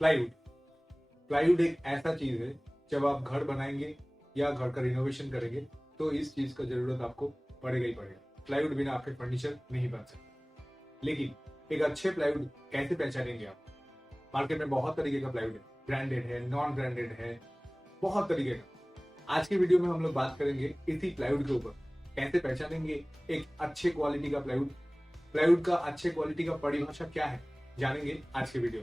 Plywood plywood एक ऐसा चीज है, जब आप घर बनाएंगे या घर का रिनोवेशन करेंगे तो इस चीज का जरूरत आपको पड़ेगा ही पड़ेगा। प्लाईवुड बिना आपके फर्नीचर नहीं बन सकते। लेकिन एक अच्छे प्लाईवुड कैसे पहचानेंगे आप? मार्केट में बहुत तरीके का प्लाईवुड है, ब्रांडेड है, नॉन ब्रांडेड है, बहुत तरीके का। आज की वीडियो में हम लोग बात करेंगे इसी प्लाईवुड के ऊपर, कैसे पहचानेंगे एक अच्छे क्वालिटी का प्लाईवुड। प्लाईवुड का अच्छे क्वालिटी का परिभाषा क्या है, जानेंगे आज की वीडियो।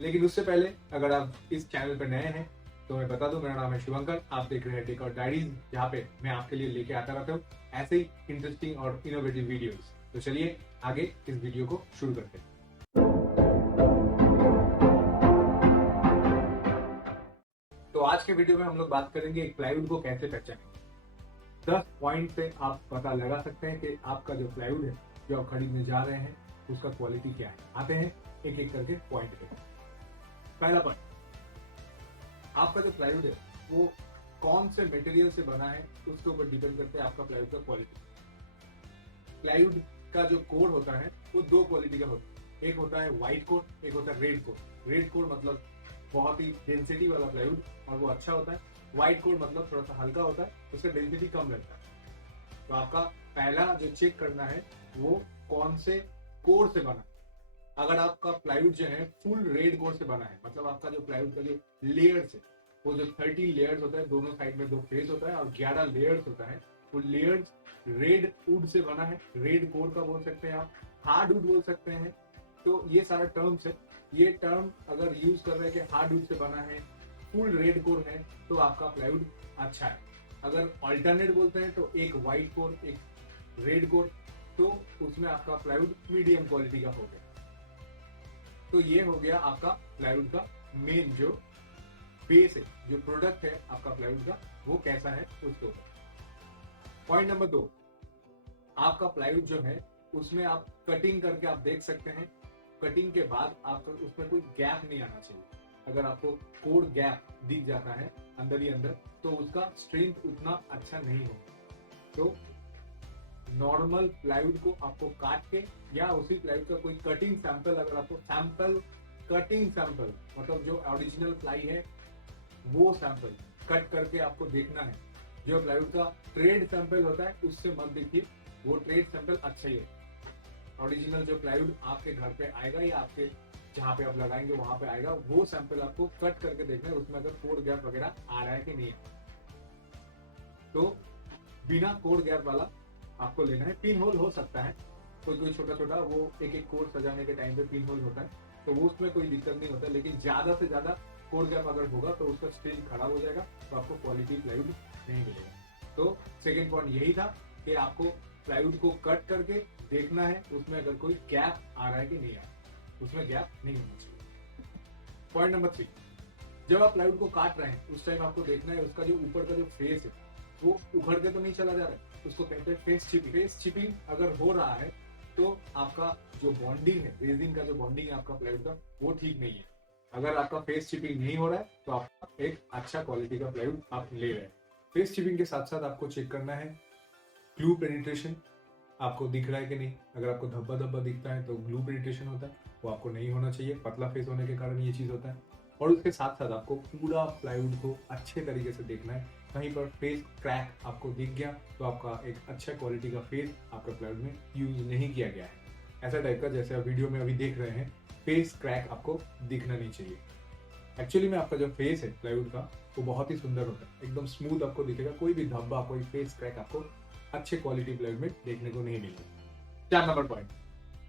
लेकिन उससे पहले अगर आप इस चैनल पर नए हैं तो मैं बता दूं, मेरा नाम है शुभंकर। आप देख रहे हैं डेकोर डायरीज, जहाँ पे मैं आपके लिए लेके आता रहता हूँ ऐसे ही इंटरेस्टिंग और इनोवेटिव वीडियोस। तो चलिए आगे इस वीडियो को शुरू करते हैं। तो आज के वीडियो में हम लोग बात करेंगे एक प्लाईवुड को कैसे पहचानेंगे। 10 पॉइंट से आप पता लगा सकते हैं कि आपका जो प्लाईवुड है जो आप खरीदने जा रहे हैं उसका क्वालिटी क्या है। आते हैं एक एक करके पॉइंट पे। पहला पॉइंट, आपका जो प्लाईवुड है वो कौन से मटेरियल से बना है उसके ऊपर डिपेंड करता है आपका प्लाईवुड का क्वालिटी। प्लाईवुड का जो कोर होता है वो दो क्वालिटी का होता है, एक होता है व्हाइट कोर, एक होता है रेड कोर। रेड कोर मतलब बहुत ही डेंसिटी वाला प्लाईवुड और वो अच्छा होता है। व्हाइट कोर मतलब थोड़ा सा हल्का होता है, उसका डेंसिटी कम रहता है। तो आपका पहला जो चेक करना है वो कौन से कोर से बना है। अगर आपका प्लाईवुड जो है फुल रेड कोर से बना है, मतलब आपका जो प्लाईवुड का जो लेयर्स है वो जो 30 लेयर्स होता है, दोनों साइड में 2 फेस होता है और 11 लेयर्स होता है, वो लेयर्स रेड वुड से बना है, रेड कोर का बोल सकते हैं आप, हार्ड वुड बोल सकते हैं। तो ये सारा टर्म्स है। ये टर्म अगर यूज कर रहे हैं कि हार्ड वुड से बना है, फुल रेड कोर है, तो आपका प्लाईवुड अच्छा है। अगर अल्टरनेट बोलते हैं तो एक व्हाइट कोर एक रेड कोर, तो उसमें आपका प्लाईवुड मीडियम क्वालिटी का हो गया। तो ये हो गया आपका प्लाईवुड का मेन जो बेस है, जो प्रोडक्ट है आपका प्लाईवुड का वो कैसा है उसके ऊपर। पॉइंट नंबर 2, आपका प्लाईवुड जो है उसमें आप कटिंग करके आप देख सकते हैं। कटिंग के बाद आपको उसमें कोई गैप नहीं आना चाहिए। अगर आपको कोड गैप दिख जाता है अंदर ही अंदर तो उसका स्ट्रेंथ उतना अच्छा नहीं होगा। तो नॉर्मल प्लाईवुड को आपको काट के या उसी प्लाईवुड का कोई कटिंग सैंपल, अगर आपको सैंपल कटिंग सैंपल मतलब जो ओरिजिनल प्लाई है वो सैंपल कट करके आपको देखना है। जो प्लाईवुड का ट्रेड सैंपल होता है उससे मत देखिए, वो ट्रेड सैंपल अच्छा ही है। ओरिजिनल जो प्लाईवुड आपके घर पे आएगा या आपके जहाँ पे आप लगाएंगे वहां पे आएगा, वो सैंपल आपको कट करके देखना है उसमें अगर कोड गैप वगैरह आ रहा है कि नहीं। तो बिना कोड गैप वाला आपको लेना है। पिन होल हो सकता है, कोई कोई छोटा छोटा वो एक एक कोड सजाने के टाइम पे पिन होल होता है, तो वो उसमें कोई दिक्कत नहीं होता। लेकिन ज्यादा से ज्यादा कोड गैप अगर होगा तो उसका स्ट्रेंथ खराब हो जाएगा, तो आपको क्वालिटी प्लाईवुड नहीं मिलेगा। तो सेकेंड पॉइंट यही था कि आपको प्लाईवुड को कट करके देखना है उसमें अगर कोई गैप आ रहा है कि नहीं आ रहा है, उसमें गैप नहीं होना चाहिए। पॉइंट नंबर 3, जब आप प्लाईवुड को काट रहे हैं उस टाइम आपको देखना है उसका जो ऊपर का जो फेस है वो उखड़ के तो नहीं चला जा रहा है, उसको कहते हैं फेस चिपिंग। फेस चिपिंग अगर हो रहा है तो आपका जो बॉन्डिंग है, रेजिन का जो बॉन्डिंग है आपका प्लाईवुड का वो ठीक नहीं है। अगर आपका फेस चिपिंग नहीं हो रहा है तो आपका एक अच्छा क्वालिटी का प्लाईवुड आप ले रहे हैं। फेस चिपिंग के साथ साथ आपको चेक करना है ग्लू पेनिट्रेशन आपको दिख रहा है कि नहीं। अगर आपको धब्बा धब्बा दिखता है तो ग्लू पेनिट्रेशन होता है, वो आपको नहीं होना चाहिए, पतला फेस होने के कारण ये चीज होता है। और उसके साथ साथ आपको पूरा प्लाईवुड को अच्छे तरीके से देखना है। कहीं पर फेस क्रैक आपको दिख गया तो आपका एक अच्छा क्वालिटी का फेस आपका प्लाईवुड में यूज नहीं किया गया है। ऐसा टाइप का जैसे आप वीडियो में अभी देख रहे हैं, फेस क्रैक आपको दिखना नहीं चाहिए। एक्चुअली में आपका जो फेस है प्लाईवुड का वो बहुत ही सुंदर होता है, एकदम स्मूथ आपको दिखेगा, कोई भी धब्बा कोई फेस क्रैक आपको अच्छे क्वालिटी प्लाईवुड में देखने को नहीं मिलेगा। 4 नंबर पॉइंट,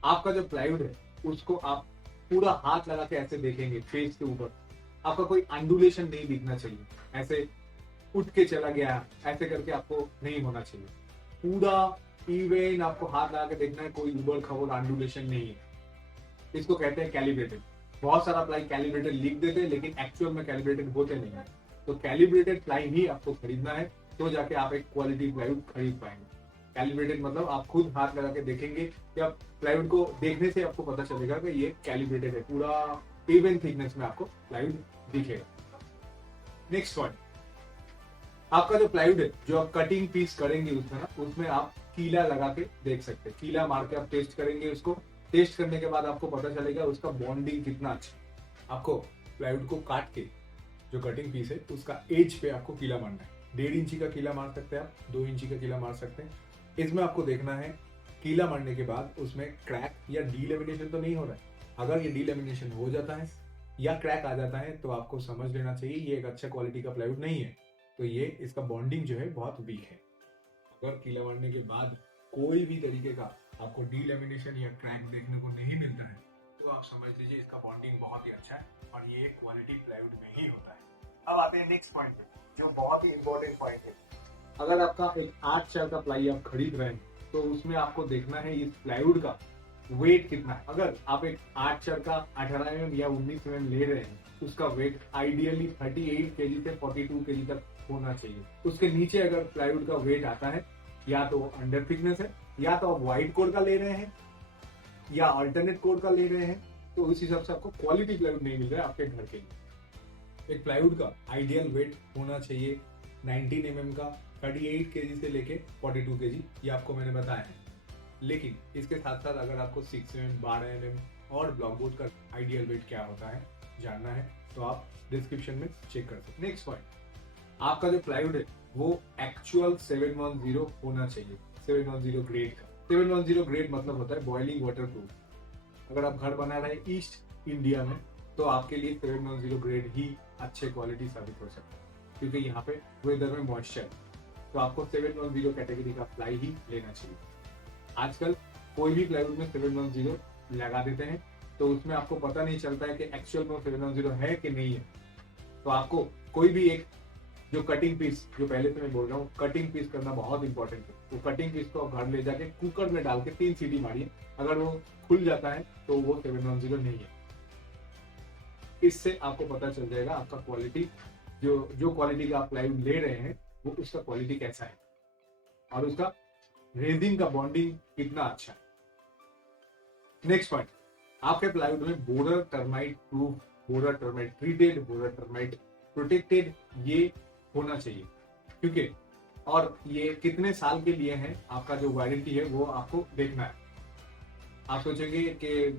आपका जो प्लाईवुड है उसको आप पूरा हाथ लगा के ऐसे देखेंगे फेस के ऊपर, आपका कोई अंडुलेशन नहीं दिखना चाहिए, ऐसे उठ के चला गया ऐसे करके आपको नहीं होना चाहिए। पूरा इवन आपको हाथ लगा के देखना है, कोई उबड़ खबड़ अंडुलेशन नहीं है। इसको कहते हैं कैलिब्रेटेड। बहुत सारा प्लाई कैलिब्रेटेड लिख देते हैं लेकिन एक्चुअल में कैलिब्रेटेड होते नहीं है। तो कैलिब्रेटेड प्लाई ही आपको खरीदना है, तो जाके आप एक क्वालिटी प्लाईवुड खरीद पाएंगे। कैलिब्रेटेड मतलब आप खुद हाथ लगा के देखेंगे या प्लाईवुड को देखने से आपको पता चलेगा कि ये कैलिब्रेटेड है, पूरा इवन थिकनेस में आपको प्लाईवुड दिखेगा। नेक्स्ट पॉइंट, आपका जो प्लाईवुड है जो आप कटिंग पीस करेंगे उसमें आप कीला लगा के देख सकते हैं। कीला मार के आप टेस्ट करेंगे, उसको टेस्ट करने के बाद आपको पता चलेगा उसका बॉन्डिंग कितना अच्छा है। आपको प्लाईवुड को काट के जो कटिंग पीस है उसका एज पे आपको कीला मारना है। 1.5 इंची का कीला मार सकते हैं आप, 2 इंची का कीला मार सकते हैं। इसमें आपको देखना है कीला मारने के बाद उसमें क्रैक या डीलेमिनेशन तो नहीं हो रहा है। अगर ये डीलेमिनेशन हो जाता है या क्रैक आ जाता है तो आपको समझ लेना चाहिए ये एक अच्छा क्वालिटी का प्लाईवुड नहीं है। तो ये इसका बॉन्डिंग जो है बहुत वीक है। अगर कीला मारने के बाद कोई भी तरीके का आपको डीलेमिनेशन या क्रैक देखने को नहीं मिलता है तो आप समझ लीजिए इसका बॉन्डिंग बहुत ही अच्छा है और ये क्वालिटी प्लाईवुड में ही होता है। अब आते हैं नेक्स्ट पॉइंट पे, जो बहुत ही इंपॉर्टेंट पॉइंट है। अगर आपका एक 8 साल का प्लाई आप खरीद रहे हैं तो उसमें आपको देखना है इस प्लाईवुड का वेट कितना है। अगर आप एक 8 चर का 18 mm या 19 mm ले रहे हैं उसका वेट आइडियली 38 kg से 42 kg तक होना चाहिए। उसके नीचे अगर प्लाईवुड का वेट आता है या तो अंडर थिकनेस है या तो आप व्हाइट कोड का ले रहे हैं या अल्टरनेट कोड का ले रहे हैं तो उस हिसाब से आपको क्वालिटी प्लाईवुड नहीं मिल रहा है आपके घर के लिए। एक प्लाईवुड का आइडियल वेट होना चाहिए 19 mm का 38 kg से लेके 42 kg, ये आपको मैंने बताया है। लेकिन इसके साथ साथ अगर आपको 6 mm 12 mm और ब्लॉकबोर्ड का आइडियल वेट क्या होता है जानना है तो आप डिस्क्रिप्शन में चेक कर सकते हैं। नेक्स्ट पॉइंट, आपका जो प्लाईवुड है वो एक्चुअल 710 होना चाहिए, 710 ग्रेड का। 710 ग्रेड मतलब होता है बॉइलिंग वाटर प्रूफ। अगर आप घर बना रहे हैं ईस्ट इंडिया में तो आपके लिए 710 ग्रेड ही अच्छे क्वालिटी साबित हो सकता है क्योंकि यहाँ पे वेदर में मॉइस्चर है। तो आपको 710 कैटेगरी का प्लाई ही लेना चाहिए। आजकल कोई भी प्लाईवुड में 710 लगा देते हैं तो उसमें आपको पता नहीं चलता है कि एक्चुअल में 710 है कि नहीं है। तो आपको कोई भी एक जो कटिंग पीस, जो पहले से मैं बोल रहा हूँ कटिंग पीस करना बहुत इंपॉर्टेंट है। वो कटिंग पीस को आप घर ले जाके कुकर में डाल के 3 सीटी मारिए, अगर वो खुल जाता है तो वो 710 नहीं है। इससे आपको पता चल जाएगा आपका क्वालिटी, जो क्वालिटी का आप प्लाईवुड ले रहे हैं वो उसका क्वालिटी कैसा है और उसका रेजिन का बॉन्डिंग कितना अच्छा है। नेक्स्ट पॉइंट, आपके प्लाईवुड में borer termite proof, borer termite treated, borer termite protected ये होना चाहिए क्योंकि और ये कितने साल के लिए है आपका जो वारंटी है वो आपको देखना है। आप सोचेंगे कि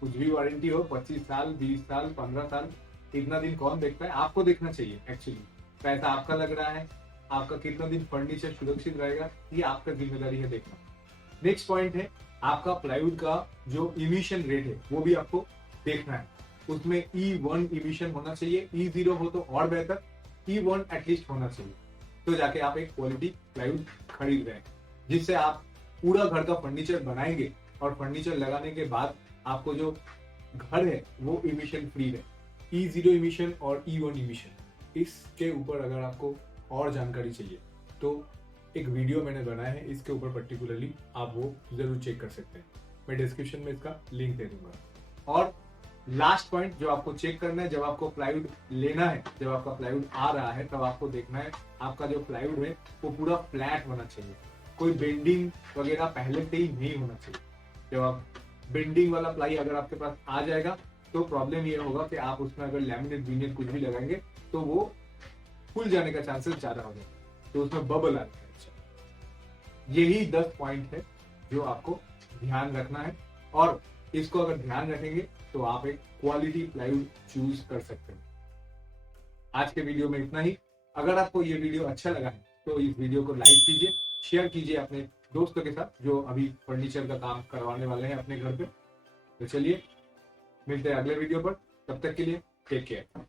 कुछ भी वारंटी हो 25 साल 20 साल 15 साल इतना दिन कौन देखता है, आपको देखना चाहिए। एक्चुअली पैसा आपका लग रहा है, आपका कितना दिन फर्नीचर सुरक्षित रहेगा ये आपका जिम्मेदारी है देखना। नेक्स्ट पॉइंट है आपका प्लाईवुड का जो इमिशन रेट है वो भी आपको देखना है। उसमें E1 इमिशन होना चाहिए, E0 हो तो और बेहतर, E1 एटलीस्ट होना चाहिए तो जाके आप एक क्वालिटी प्लाईवुड खरीद रहे हैं जिससे आप पूरा घर का फर्नीचर बनाएंगे और फर्नीचर लगाने के बाद आपको जो घर है वो इमिशन फ्री रहे। E0 इमिशन और E1 इमिशन, इसके ऊपर अगर आपको और जानकारी चाहिए तो एक वीडियो मैंने बनाया है इसके ऊपर पर्टिकुलरली, आप वो जरूर चेक कर सकते हैं। मैं डिस्क्रिप्शन में इसका लिंक दे दूंगा। और लास्ट पॉइंट जो आपको चेक करना है जब आपको प्लाईवुड लेना है, जब आपका प्लाईवुड आ रहा है तब आपको देखना है आपका जो प्लाईवुड है वो पूरा फ्लैट होना चाहिए, कोई बेंडिंग वगैरह पहले से ही नहीं होना चाहिए। जब आप बेंडिंग वाला प्लाई अगर आपके पास आ जाएगा तो प्रॉब्लम ये होगा कि आप उसमें अगर लैमिनेट विनियट कुछ भी लगाएंगे तो वो खुल जाने का चांसेस ज्यादा हो जाएगा, तो उसमें बबल आता है। अच्छा, यही 10 पॉइंट है जो आपको ध्यान रखना है और इसको अगर ध्यान रखेंगे तो आप एक क्वालिटी प्लाईवुड चूज कर सकते हैं। आज के वीडियो में इतना ही। अगर आपको ये वीडियो अच्छा लगा है तो इस वीडियो को लाइक कीजिए, शेयर कीजिए अपने दोस्तों के साथ जो अभी फर्नीचर का काम करवाने वाले हैं अपने घर पे। तो चलिए मिलते हैं अगले वीडियो पर, तब तक के लिए टेक केयर।